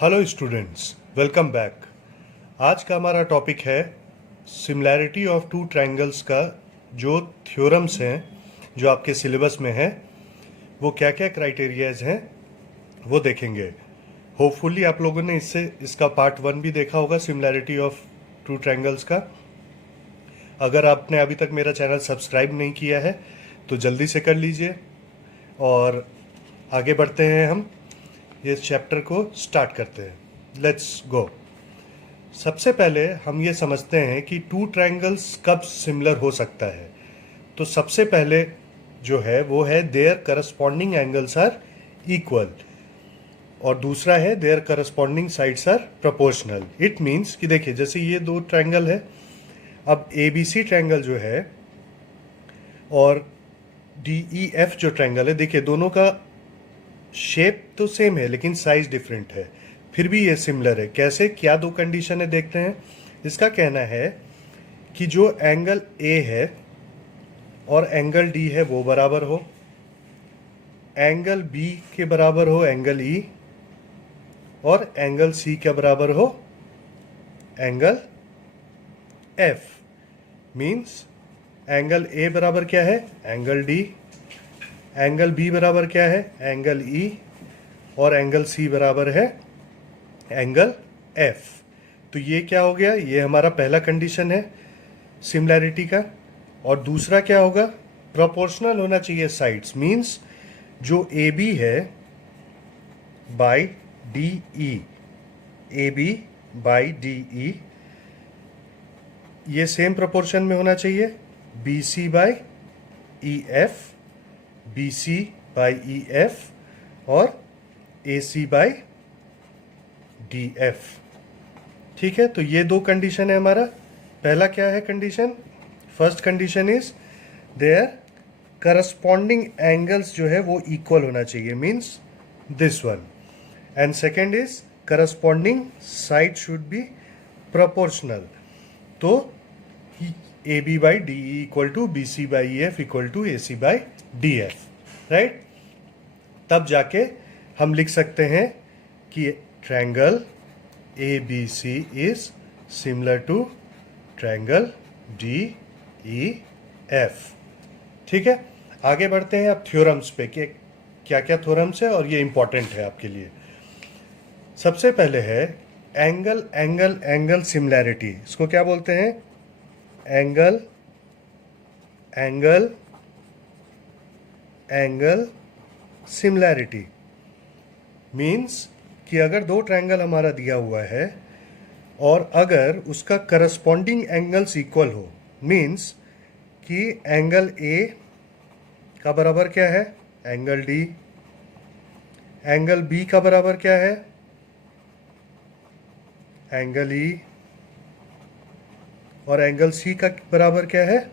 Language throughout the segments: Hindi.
Hello students, welcome back. आज का हमारा टॉपिक है सिमिलैरिटी ऑफ टू ट्रायंगल्स का जो थ्योरम्स हैं जो आपके सिलेबस में है, वो क्या क्या क्राइटेरियाज हैं वो देखेंगे। होपफुली आप लोगों ने इसका पार्ट 1 भी देखा होगा, सिमिलैरिटी ऑफ टू ट्रायंगल्स का। अगर आपने अभी तक मेरा चैनल सब्सक्राइब नहीं किया है तो जल्दी से कर लीजिए और आगे बढ़ते हैं। हम ये चैप्टर को स्टार्ट करते हैं। Let's go. सबसे पहले हम ये समझते हैं कि टू ट्रायंगल्स कब सिमिलर हो सकता है। तो सबसे पहले जो है वो है their corresponding angles are equal, और दूसरा है their corresponding sides are proportional. It means कि देखिए, जैसे ये दो ट्रायंगल है, अब ABC ट्रायंगल जो है और DEF जो ट्रायंगल है, देखिए दोनों का शेप तो सेम है लेकिन साइज डिफरेंट है, फिर भी ये सिमिलर है। कैसे, क्या दो कंडीशन है देखते हैं। इसका कहना है कि जो एंगल A है और एंगल D है वो बराबर हो, एंगल B के बराबर हो एंगल E, और एंगल C के बराबर हो angle F। Means angle A बराबर क्या है, एंगल D, एंगल B बराबर क्या है, एंगल E, और एंगल C बराबर है एंगल F। तो ये क्या हो गया, ये हमारा पहला कंडीशन है सिमिलैरिटी का। और दूसरा क्या होगा, प्रोपोर्शनल होना चाहिए साइड्स। मीन्स जो AB है by DE, AB by DE ये सेम प्रोपोर्शन में होना चाहिए। BC by EF, BC by EF और AC बाई DF। ठीक है, तो ये दो कंडीशन है हमारा। पहला क्या है condition, first condition is their corresponding angles जो है वो इक्वल होना चाहिए, means this one. And second is corresponding side should be proportional. तो AB by DE equal to BC by EF equal to AC by DF, right. तब जाके हम लिख सकते हैं कि triangle ABC is similar to triangle DEF। ठीक है, आगे बढ़ते हैं अब थ्योरम्स पे कि क्या क्या थ्योरम्स है और ये इंपॉर्टेंट है आपके लिए। सबसे पहले है एंगल एंगल एंगल सिमिलैरिटी। इसको क्या बोलते हैं, angle angle angle similarity. Means कि अगर दो ट्रायंगल हमारा दिया हुआ है और अगर उसका करस्पॉन्डिंग एंगल्स इक्वल हो, मीन्स कि एंगल A का बराबर क्या है, एंगल D, एंगल B का बराबर क्या है, एंगल E, और एंगल C का बराबर क्या है,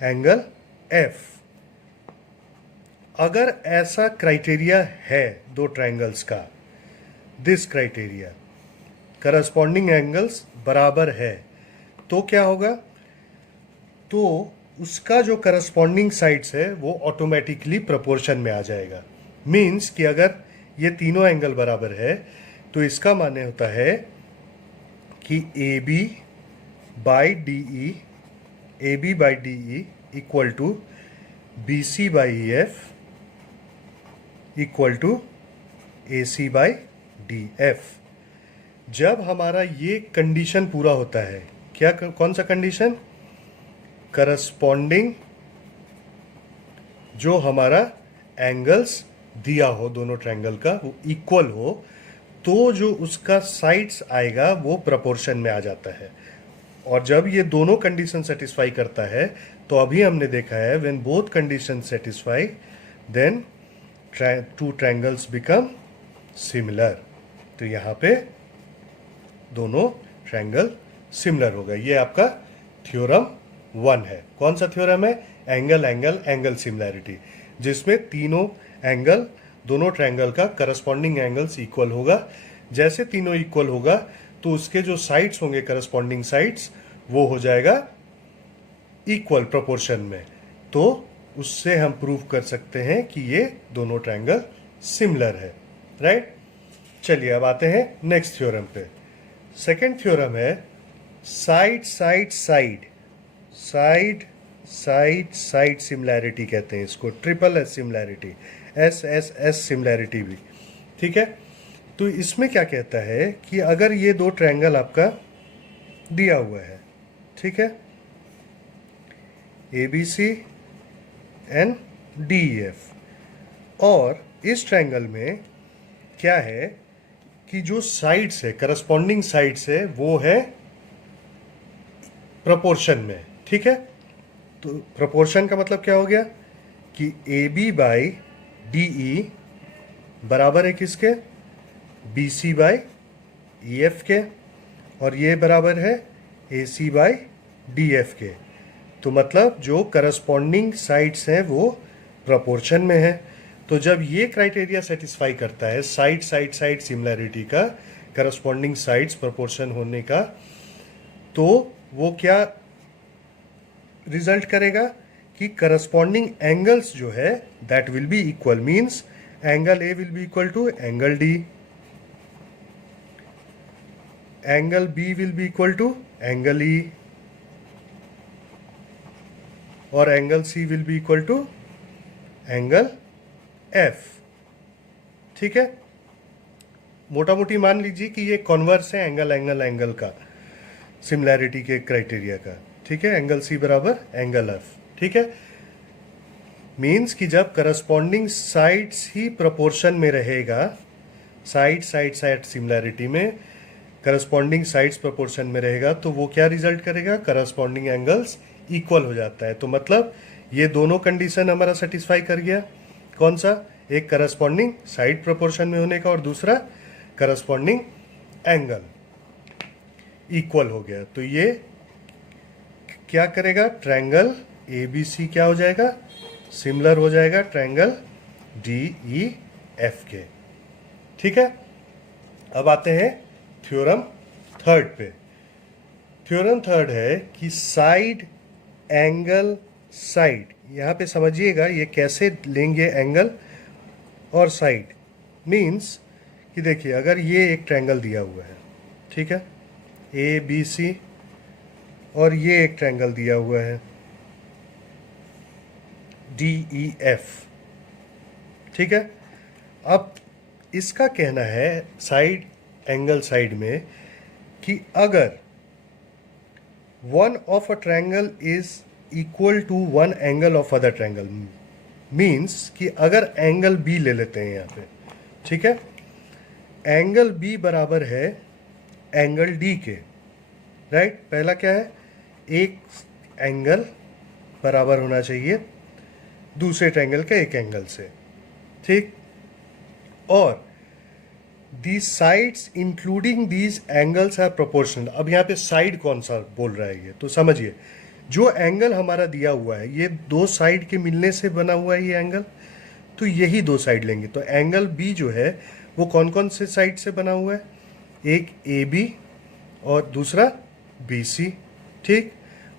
एंगल F। अगर ऐसा क्राइटेरिया है दो ट्रायंगल्स का, दिस क्राइटेरिया करस्पॉन्डिंग एंगल्स बराबर है, तो क्या होगा, तो उसका जो करस्पॉन्डिंग साइड्स है वो ऑटोमेटिकली प्रोपोर्शन में आ जाएगा। मीन्स कि अगर ये तीनों एंगल बराबर है तो इसका माने होता है कि AB by DE, AB by DE equal to BC by EF equal to AC by DF। जब हमारा ये कंडीशन पूरा होता है, क्या कौन सा कंडीशन, करस्पॉन्डिंग जो हमारा एंगल्स दिया हो दोनों ट्रायंगल का वो इक्वल हो, तो जो उसका साइड्स आएगा वो प्रोपोर्शन में आ जाता है। और जब ये दोनों कंडीशन सेटिस्फाई करता है तो अभी हमने देखा है when both condition satisfy then two triangles become similar. तो यहाँ पे दोनों ट्रायंगल सिमिलर हो गए। ये आपका थ्योरम 1 है। कौन सा थ्योरम है, एंगल एंगल एंगल सिमिलैरिटी, जिसमें तीनों एंगल दोनों ट्रायंगल का करस्पॉन्डिंग एंगल्स इक्वल होगा। जैसे तीनों इक्वल होगा तो उसके जो साइड्स होंगे करस्पॉन्डिंग साइड्स वो हो जाएगा इक्वल प्रोपोर्शन में। तो उससे हम प्रूव कर सकते हैं कि ये दोनों ट्रायंगल सिमिलर है, राइट। चलिए अब आते हैं नेक्स्ट थ्योरम पे। सेकंड थ्योरम है side side side side side side similarity कहते हैं इसको, triple S similarity, S S S similarity भी, ठीक है। तो इसमें क्या कहता है कि अगर ये दो ट्रायंगल आपका दिया हुआ है, ठीक है, A B C and D F, और इस ट्रायंगल में क्या है कि जो साइड्स है, करस्पॉन्डिंग साइड्स है, वो है प्रपोर्शन में, ठीक है। तो प्रपोर्शन का मतलब क्या हो गया कि A B by D E बराबर है किसके, B C by E F के, और ये बराबर है A C by D F के। तो मतलब जो करस्पॉन्डिंग साइड्स हैं वो प्रपोर्शन में है। तो जब ये क्राइटेरिया सेटिस्फाई करता है साइड साइड साइड सिमिलैरिटी का, करस्पॉन्डिंग साइड्स प्रपोर्शन होने का, तो वो क्या रिजल्ट करेगा कि करस्पॉन्डिंग एंगल्स जो है that will be equal, means angle A will be equal to angle D, angle B will be equal to angle E, और angle C will be equal to angle F, ठीक है। मोटा मोटी मान लीजिए कि ये कॉन्वर्स है एंगल एंगल एंगल का, सिमिलैरिटी के क्राइटेरिया का, ठीक है। एंगल सी बराबर एंगल एफ, ठीक है। मीन्स कि जब करस्पॉन्डिंग साइड्स ही प्रोपोर्शन में रहेगा, साइड साइड साइड सिमिलैरिटी में करस्पॉन्डिंग साइड्स प्रोपोर्शन में रहेगा, तो वो क्या रिजल्ट करेगा, करस्पॉन्डिंग एंगल्स इक्वल हो जाता है। तो मतलब ये दोनों कंडीशन हमारा सेटिस्फाई कर गया। कौन सा, एक करस्पॉन्डिंग साइड प्रोपोर्शन में होने का और दूसरा करस्पॉन्डिंग एंगल इक्वल हो गया। तो ये क्या करेगा, ट्रायंगल ए बी सी क्या हो जाएगा, सिमिलर हो जाएगा ट्रायंगल डी ई एफ के, ठीक है। अब आते हैं थ्योरम थर्ड पे। थ्योरम थर्ड है कि साइड एंगल साइड, यहाँ पे समझिएगा ये कैसे लेंगे एंगल और साइड। मीन्स कि देखिए अगर ये एक ट्रायंगल दिया हुआ है, ठीक है, ए बी सी, और ये एक ट्रायंगल दिया हुआ है डी ई एफ, ठीक है। अब इसका कहना है साइड एंगल साइड में कि अगर one of a triangle is equal to one angle of other triangle, means कि अगर एंगल बी ले लेते हैं यहाँ पे, ठीक है, एंगल बी बराबर है एंगल डी के, राइट। पहला क्या है, एक एंगल बराबर होना चाहिए दूसरे ट्रायंगल के एक एंगल से, ठीक। और the sides including these angles are proportional. अब यहाँ पे साइड कौन सा बोल रहा है ये, तो समझिए जो एंगल हमारा दिया हुआ है ये दो साइड के मिलने से बना हुआ है ये एंगल, तो यही दो साइड लेंगे। तो एंगल बी जो है वो कौन कौन से साइड से बना हुआ है, एक ए बी और दूसरा बी सी, ठीक।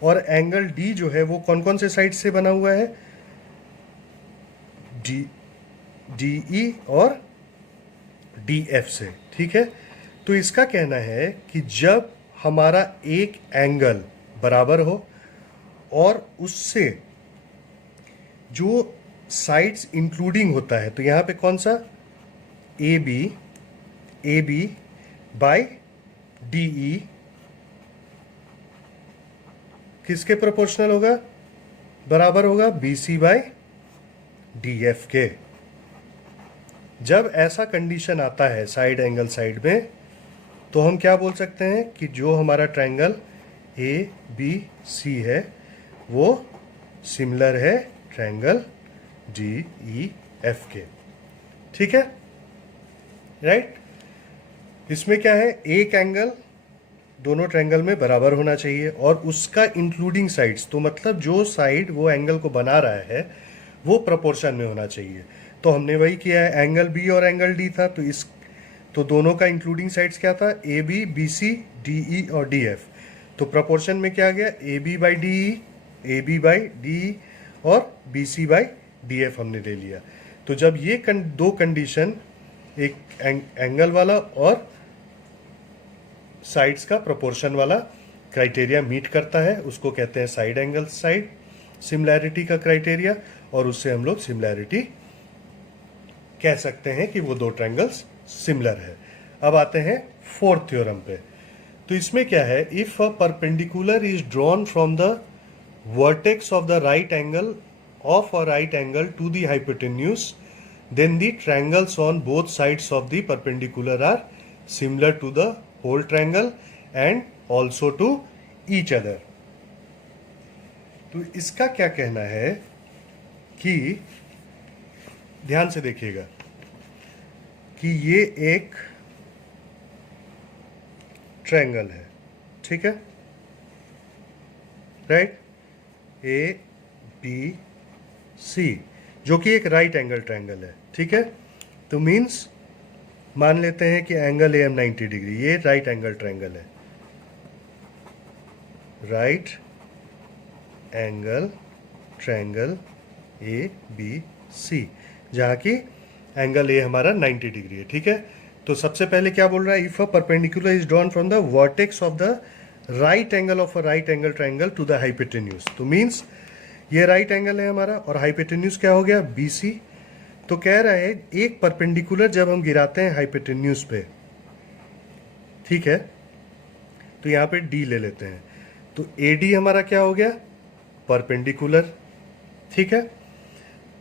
और एंगल डी जो है वो कौन कौन से साइड से बना हुआ है, डी डी ई और डी एफ से, ठीक है। तो इसका कहना है कि जब हमारा एक एंगल बराबर हो और उससे जो साइड्स इंक्लूडिंग होता है, तो यहाँ पे कौन सा, A B by D E किसके प्रोपोर्शनल होगा, बराबर होगा B C by D F के। जब ऐसा कंडीशन आता है साइड एंगल साइड में, तो हम क्या बोल सकते हैं कि जो हमारा ट्रायंगल ए बी सी है वो सिमिलर है ट्रायंगल डी ई एफ के, ठीक है, राइट। इसमें क्या है, एक एंगल दोनों ट्रायंगल में बराबर होना चाहिए और उसका इंक्लूडिंग साइड्स, तो मतलब जो साइड वो एंगल को बना रहा है वो प्रपोर्शन में होना चाहिए। तो हमने वही किया है, एंगल बी और एंगल डी था, तो दोनों का इंक्लूडिंग साइड्स क्या था, A B B C D E और डी एफ। तो प्रपोर्शन में क्या गया, A B by D E, A B by D E और B C by D F हमने ले लिया। तो जब ये दो कंडीशन एक एंगल वाला और साइड्स का प्रोपोर्शन वाला क्राइटेरिया मीट करता है, उसको कहते हैं साइड एंगल साइड सिमिलैरिटी का क्राइटेरिया, और उससे हम लोग सिमिलैरिटी कह सकते हैं कि वो दो ट्रायंगल्स सिमिलर है। अब आते हैं फोर्थ थ्योरम पे। तो इसमें क्या है, if a perpendicular is drawn from the vertex of the right angle of a right angle to the hypotenuse, then the triangles on both sides of the perpendicular are similar to the whole triangle and also to each other। तो इसका क्या कहना है कि ध्यान से देखिएगा कि ये एक ट्रायंगल है, ठीक है, राइट, ए बी सी, जो कि एक राइट एंगल ट्रायंगल है, ठीक है। तो मीन्स मान लेते हैं कि एंगल ए एम 90 डिग्री, ये राइट एंगल ट्रायंगल है, right angle triangle A B C, जहां की एंगल ए हमारा 90 डिग्री है, ठीक है। तो सबसे पहले क्या बोल रहा है, if a perpendicular is drawn from the vertex of the right angle of a right angle triangle to the hypotenuse. तो मीन्स ये राइट एंगल है हमारा और हाइपोटेन्यूज क्या हो गया, बी सी। तो कह रहा है एक परपेंडिकुलर जब हम गिराते हैं हाइपोटेन्यूज पे, ठीक है, तो यहां पे डी ले लेते हैं, तो ए डी हमारा क्या हो गया, परपेंडिकुलर, ठीक है।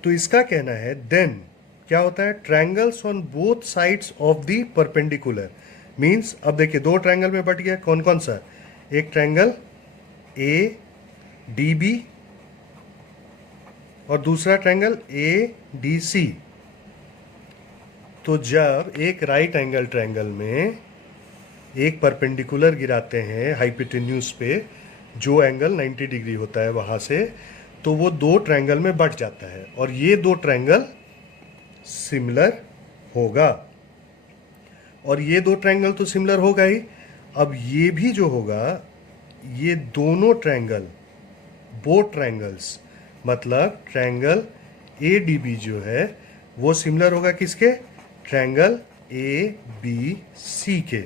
तो इसका कहना है देन क्या होता है, triangles on both sides of the perpendicular, means अब देखिए दो ट्रायंगल में बट गया, कौन कौन सा, एक ट्रायंगल ए डी बी और दूसरा ट्रायंगल ए डी सी। तो जब एक राइट एंगल ट्रायंगल में एक परपेंडिकुलर गिराते हैं हाइपोटेन्यूज पे, जो एंगल 90 डिग्री होता है वहां से, तो वो दो ट्रायंगल में बट जाता है और ये दो ट्रायंगल सिमिलर होगा, और ये दो ट्रायंगल तो सिमिलर होगा ही। अब ये भी जो होगा, ये दोनों ट्रायंगल, बोथ ट्रायंगल्स, मतलब ट्रायंगल ए डी बी जो है वो सिमिलर होगा किसके, ट्रायंगल ए बी सी के,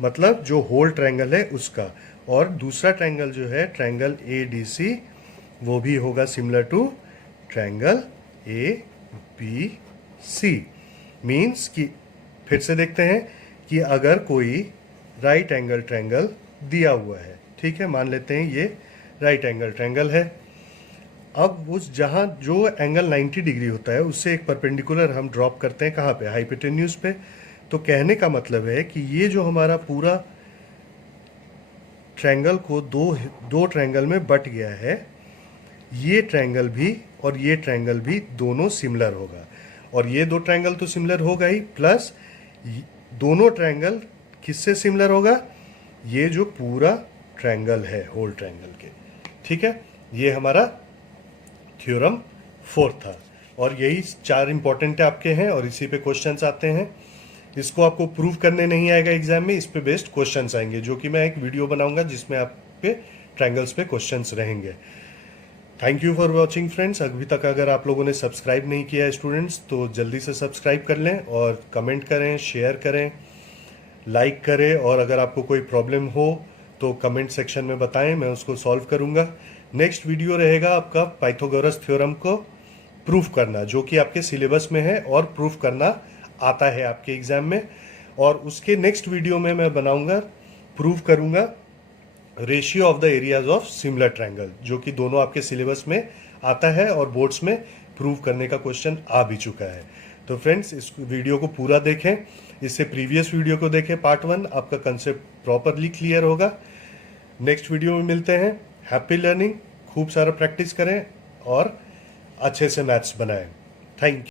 मतलब जो होल ट्रायंगल है उसका, और दूसरा ट्रायंगल जो है ट्रायंगल ए डी सी वो भी होगा similar to triangle A B C. Means कि फिर से देखते हैं कि अगर कोई राइट एंगल ट्रायंगल दिया हुआ है, ठीक है, मान लेते हैं ये राइट एंगल ट्रायंगल है, अब उस जहां जो एंगल 90 डिग्री होता है उससे एक परपेंडिकुलर हम ड्रॉप करते हैं कहाँ पे, हाइपोटेन्यूज पे। तो कहने का मतलब है कि ये जो हमारा पूरा ट्रायंगल को दो ट्रायंगल में बट गया है, ये ट्रायंगल भी और ये ट्रायंगल भी दोनों सिमिलर होगा, और ये दो ट्रायंगल तो सिमिलर होगा ही, प्लस दोनों ट्रायंगल किससे सिमिलर होगा, ये जो पूरा ट्रायंगल है होल ट्रायंगल के, ठीक है। ये हमारा थ्योरम 4 था, और यही 4 इंपॉर्टेंट आपके हैं और इसी पे क्वेश्चंस आते हैं। इसको आपको प्रूव करने नहीं आएगा एग्जाम में, इस पे बेस्ड क्वेश्चंस आएंगे, जो कि मैं एक वीडियो बनाऊंगा जिसमें आप पे ट्रायंगल्स पे क्वेश्चंस रहेंगे। Thank you for watching friends. अभी तक अगर आप लोगों ने सब्सक्राइब नहीं किया है स्टूडेंट्स, तो जल्दी से सब्सक्राइब कर लें और कमेंट करें, शेयर करें, लाइक करें, और अगर आपको कोई प्रॉब्लम हो तो कमेंट सेक्शन में बताएं, मैं उसको सॉल्व करूंगा। नेक्स्ट वीडियो रहेगा आपका पाइथागोरस थ्योरम को प्रूफ करना, जो कि आपके सिलेबस में है और प्रूफ करना आता है आपके एग्जाम में, और उसके नेक्स्ट वीडियो में मैं बनाऊंगा, प्रूफ करूंगा ratio of the areas of similar triangle, जो कि दोनों आपके सिलेबस में आता है और बोर्ड्स में प्रूव करने का क्वेश्चन आ भी चुका है। तो फ्रेंड्स इस वीडियो को पूरा देखें, इससे प्रीवियस वीडियो को देखें पार्ट 1, आपका कंसेप्ट प्रॉपरली क्लियर होगा। नेक्स्ट वीडियो में मिलते हैं। हैप्पी लर्निंग, खूब सारा प्रैक्टिस करें और अच्छे से मैथ्स बनाएं। Thank you.